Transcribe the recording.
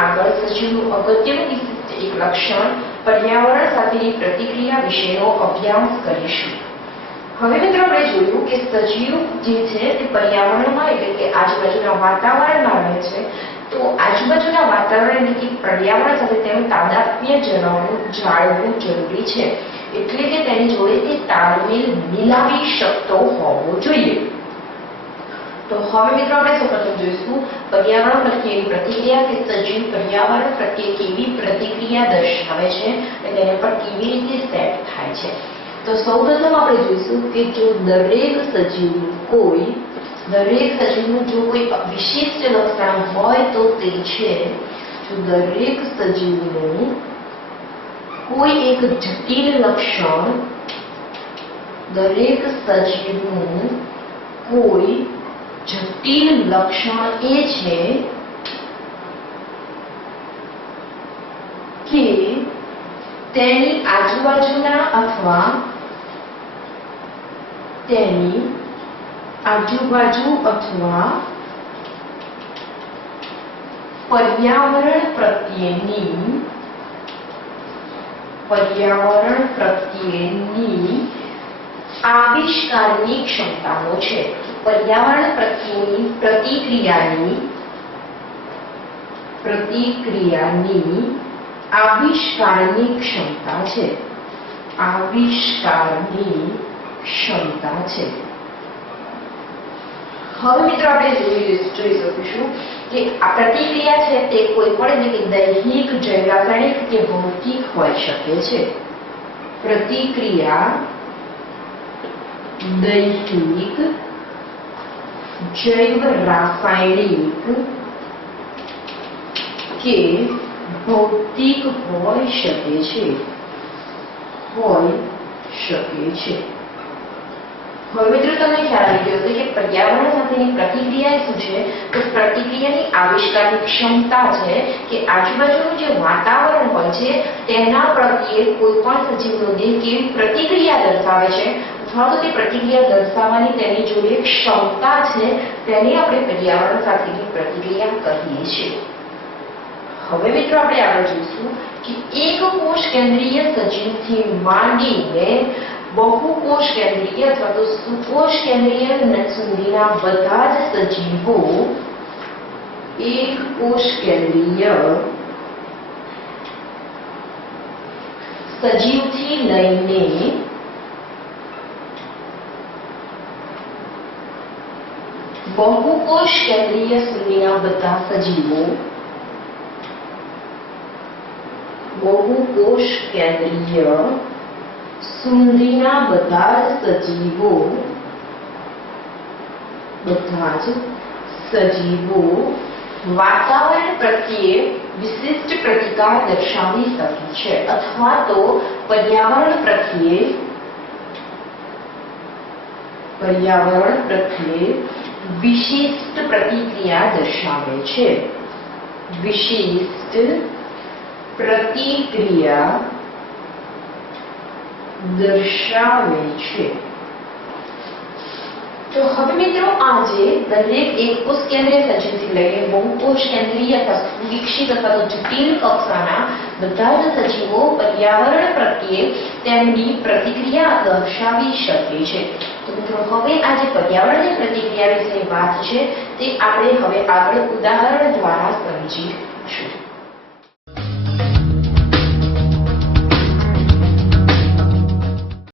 આગળ સજીવનું અગત્યનું વિશિષ્ટ એક લક્ષણ પર્યાવરણ સાથેની પ્રતિક્રિયા વિશેનો અભ્યાસ કરીશું। હવે મિત્રો આપણે જોયું કે સજીવ જે છે તે પર્યાવરણમાં એટલે કે આજુબાજુના વાતાવરણમાં રહે છે। તો આજુબાજુના વાતાવરણ એટલે કે પર્યાવરણ સાથે તેનું તાદાત્મ્ય જાળવવું જરૂરી છે, એટલે કે તેની જોડે તે તાલમેલ મિલાવી શકતો હોવો જોઈએ। તો હવે મિત્રો આપણે સૌપ્રથમ જોઈશું પર્યાવરણ પ્રત્યેની પ્રતિક્રિયા કે સજીવ પર્યાવરણ પ્રત્યે કેવી પ્રતિક્રિયા દર્શાવે છે અને તેના પર કેવી રીતે સેટ થાય છે। તો સૌપ્રથમ આપણે જોઈશું કે જો દરેક સજીવનું જો કોઈ વિશિષ્ટ લક્ષણ હોય તો તે છે જો દરેક સજીવનું કોઈ એક જટિલ લક્ષણ એ છે કે તેની આજુબાજુના અથવા તેની આજુબાજુ અથવા પર્યાવરણ પ્રત્યેની આવિષ્કારની ક્ષમતાઓ છે। પર્યાવરણ પ્રત્યેની પ્રતિક્રિયાની આવિષ્કારની ક્ષમતા છે। હવે મિત્રો આપણે જોઈ શકીશું કે આ પ્રતિક્રિયા છે તે કોઈ પણ એટલે કે દૈહિક, જૈવ રાસાયણિક કે ભૌતિક હોઈ શકે છે। પ્રતિક્રિયા દૈહિક, જૈવ રાસાયણિક કે ભૌતિક હોઈ શકે છે। હવે મિત્રો તમને ખ્યાલ આવી ગયો કે પર્યાવરણ સાથેની પ્રતિક્રિયા શું છે? તો પ્રતિક્રિયાની આવિષ્કારની ક્ષમતા છે કે આજુબાજુનું જે વાતાવરણ હોય છે તેના પ્રત્યે કોઈ પણ સજીવનો દેહ કેવી પ્રતિક્રિયા દર્શાવે છે અથવા તો તે પ્રતિક્રિયા દર્શાવવાની તેની જોડે ક્ષમતા છે તેને આપણે પર્યાવરણ સાથેની પ્રતિક્રિયા કહીએ છીએ। હવે મિત્રો આપણે આગળ જોઈશું કે એક કોષ કેન્દ્રીય સજીવથી માંડીને બહુકોષ કેન્દ્રીય અથવા તો સુકોષ કેન્દ્રીય સુધીના બધા જ સજીવો એક કોષ કેન્દ્રીય સજીવથી લઈને બહુકોષ કેન્દ્રીય સુધીના બધા સજીવો બહુકોષ કેન્દ્રીય સુંદીના બધા જ સજીવો વાતાવરણ પ્રત્યે વિશિષ્ટ પ્રતિકાર દર્શાવી શકે છે અથવા તો પર્યાવરણ પ્રત્યે વિશિષ્ટ પ્રતિક્રિયા દર્શાવે છે। તો હવે મિત્રો આજે દરેક એક કોષ કેન્દ્રીય સજીવથી લઈને બહુકોષ કેન્દ્રીય અથવા વિકસિત અથવા તો જટિલ કક્ષાના બધા જ સજીવો પર્યાવરણ પ્રત્યે તેમની પ્રતિક્રિયા દર્શાવી શકે છે। તો મિત્રો હવે આ જે પર્યાવરણની પ્રતિક્રિયા વિશે વાત છે તે આપણે હવે આગળ ઉદાહરણ દ્વારા સમજીએ।